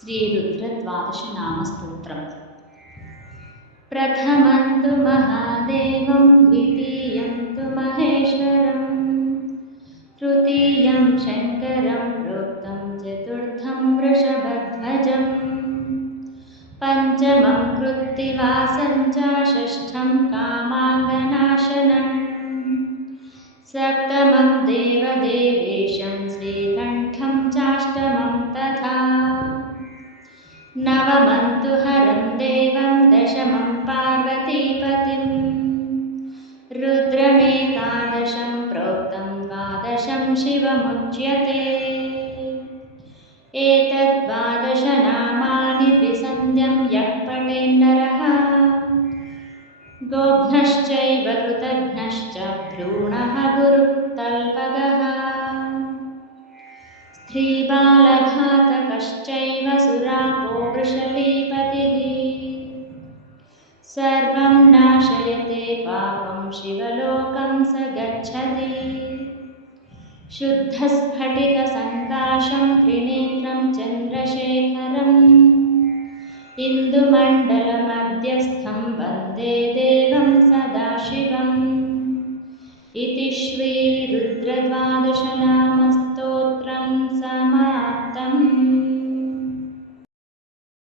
श्रीरुद्रद्वादशनामस्तोत्रम्। प्रथमं तु महादेवं द्वितीयं तु महेश्वरम्। तृतीयं शङ्करं प्रोक्तं चतुर्थं वृषभध्वजम्। पञ्चमं कृत्तिवासं च षष्ठं कामाङ्गनाशनम्। सप्तमं देवदेवेशं श्रीकण्ठं नवमं तु हरं देवं दशमं पार्वतीपतिं रुद्रमेकादशं प्रोक्तं द्वादशं शिवमुच्यते। एतद्वादशनामानि द्विसन्ध्यं यः पठेन्नरः गोघ्नश्चैव कृतघ्नश्च भ्रूणः स्त्रीबालघातकश्चैव नाशयते पापं शिवलोकं स गच्छति। शुद्धस्फटिकसङ्काशं त्रिनेत्रं चन्द्रशेखरम्। इन्दुमण्डलमध्यस्थं वन्दे देवं सदाशिवम्। इति श्रीरुद्रद्वादशना